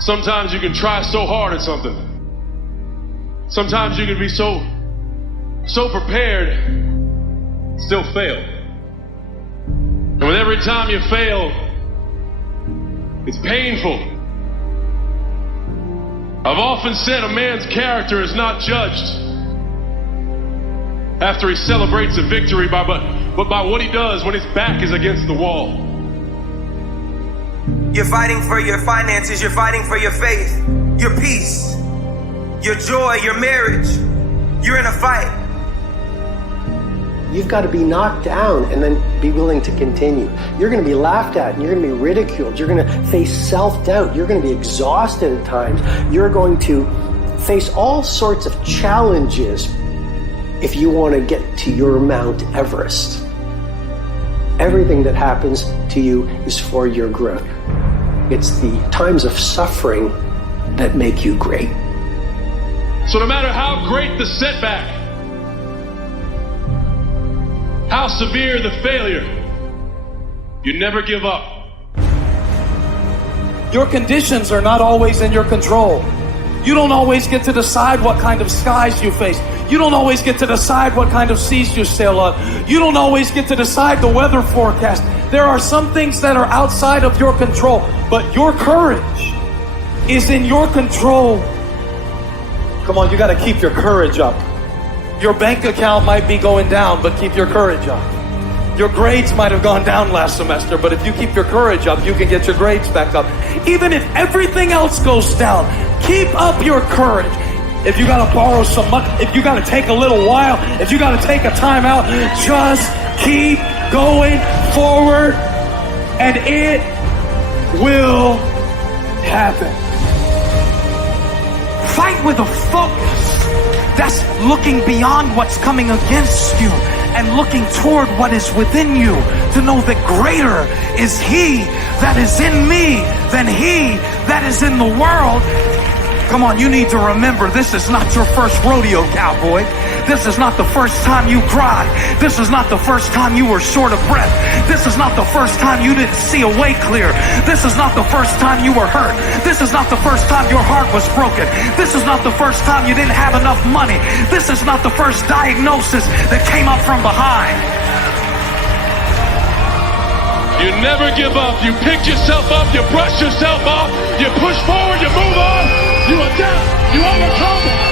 Sometimes you can try so hard at something. Sometimes you can be so prepared, still fail. And with every time you fail, it's painful. I've often said a man's character is not judged after he celebrates a victory but by what he does when his back is against the wall. You're fighting for your finances, you're fighting for your faith, your peace, your joy, your marriage. You're in a fight. You've got to be knocked down and then be willing to continue. You're going to be laughed at and you're going to be ridiculed. You're going to face self-doubt. You're going to be exhausted at times. You're going to face all sorts of challenges if you want to get to your Mount Everest. Everything that happens to you is for your growth. It's the times of suffering that make you great. So no matter how great the setback, how severe the failure, you never give up. Your conditions are not always in your control. You don't always get to decide what kind of skies you face. You don't always get to decide what kind of seas you sail on. You don't always get to decide the weather forecast. There are some things that are outside of your control, but your courage is in your control. Come on, you got to keep your courage up. Your bank account might be going down, but keep your courage up. Your grades might have gone down last semester, but if you keep your courage up, you can get your grades back up. Even if everything else goes down, keep up your courage. If you got to borrow some money, if you got to take a little while, if you got to take a time out, just keep going forward and it will happen. Fight with a focus that's looking beyond what's coming against you and looking toward what is within you, to know that greater is He that is in me than he that is in the world. Come on, you need to remember, this is not your first rodeo, cowboy. This is not the first time you cried. This is not the first time you were short of breath. This is not the first time you didn't see a way clear. This is not the first time you were hurt. This is not the first time your heart was broken. This is not the first time you didn't have enough money. This is not the first diagnosis that came up from behind. You never give up. You pick yourself up. You brush yourself off. You push forward. You move on. You adapt. You overcome.